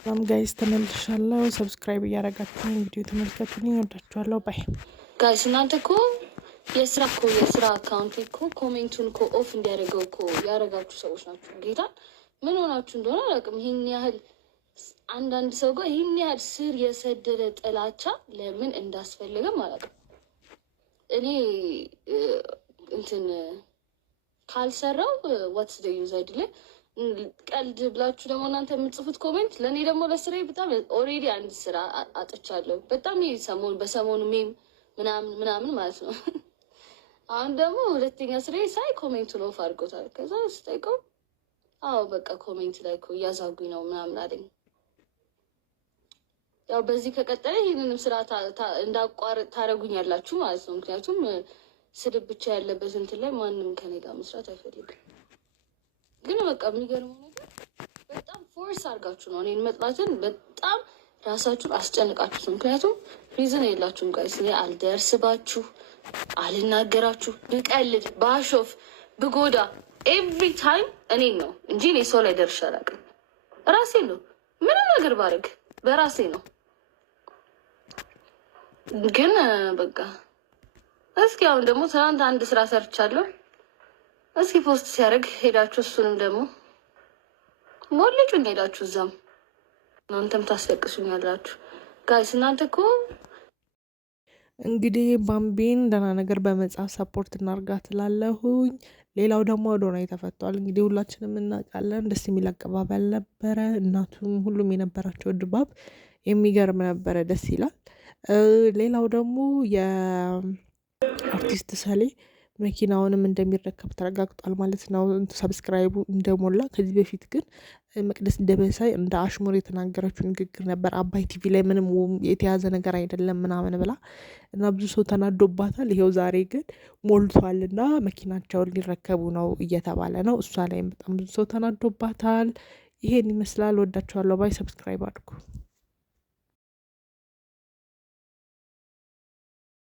ሰላም ጋይስ ተመልሻለሁ። ሰብስክራይብ እያደረጋችሁ ቪዲዮ ተመልከቱልኝ። እወዳችኋለሁ። ባይ ጋይስ። እናንተ እኮ የስራ አካውንት እኮ ኮሜንቱን እኮ ኦፍ እንዲያደርገው እኮ ያደረጋችሁ ሰዎች ናችሁ። ጌታ ምን ሆናችሁ እንደሆነ አላውቅም። ይህን ያህል አንዳንድ ሰው ጋር ይህን ያህል ስር የሰደደ ጥላቻ ለምን እንዳስፈልገም አላውቅም። እኔ እንትን ካልሰራው ዋትስ ደ ዩዝ አይደለ ቀልድ ብላችሁ ደግሞ እናንተ የምጽፉት ኮሜንት ለእኔ ደግሞ ለስራዬ በጣም ኦልሬዲ አንድ ስራ አጥቻለሁ። በጣም በሰሞኑ ሜም ምናምን ማለት ነው። አሁን ደግሞ ሁለተኛ ስራዬ ሳይ ኮሜንቱን ኦፍ አድርጎታል። ከዛ ስጠይቀው አዎ በቃ ኮሜንት ላይ እኮ እያዛጉኝ ነው ምናምን አለኝ። ያው በዚህ ከቀጠለ ይህንንም ስራ እንዳቋርጥ ታደርጉኛላችሁ ማለት ነው። ምክንያቱም ስድብ ብቻ ያለበት እንትን ላይ ማንም ከኔ ጋር መስራት አይፈልግም። ግን በቃ የሚገርመው ነገር በጣም ፎርስ አድርጋችሁ ነው እኔን መጥላትን በጣም ራሳችሁን አስጨንቃችሁት። ምክንያቱም ሪዝን የላችሁም ጋይስ። እኔ አልደርስባችሁ፣ አልናገራችሁ፣ ብቀልድ፣ ባሾፍ፣ ብጎዳ ኤቭሪ ታይም እኔን ነው እንጂ እኔ ሰው ላይ ደርሼ አላውቅም። ራሴ ነው ምንም ነገር ባደርግ በራሴ ነው። ግን በቃ እስኪ አሁን ደግሞ ትናንት አንድ ስራ ሰርቻለሁ። እስኪ ፖስት ሲያደርግ ሄዳችሁ እሱንም ደግሞ ሞልጩን ሄዳችሁ እዛም እናንተም ታስለቅሱኛላችሁ ጋይስ። እናንተ እኮ እንግዲህ ባምቢን ደህና ነገር በመጻፍ ሰፖርት እናርጋ ትላለሁኝ። ሌላው ደግሞ አዶናይ ተፈቷል። እንግዲህ ሁላችንም እናውቃለን። ደስ የሚል አቀባበል ነበረ። እናቱም ሁሉም የነበራቸው ድባብ የሚገርም ነበረ። ደስ ይላል። ሌላው ደግሞ የአርቲስት ሰሌ መኪናውንም እንደሚረከብ ተረጋግጧል ማለት ነው። ሰብስክራይቡ እንደሞላ። ከዚህ በፊት ግን መቅደስ ደበሳይ እንደ አሽሙር የተናገረችው ንግግር ነበር። አባይ ቲቪ ላይ ምንም የተያዘ ነገር አይደለም ምናምን ብላ እና ብዙ ሰው ተናዶባታል። ይሄው ዛሬ ግን ሞልቷል እና መኪናቸውን ሊረከቡ ነው እየተባለ ነው። እሷ ላይም በጣም ብዙ ሰው ተናዶባታል። ይሄን ይመስላል። ወዳችኋለሁ። ባይ ሰብስክራይብ አድርጉ።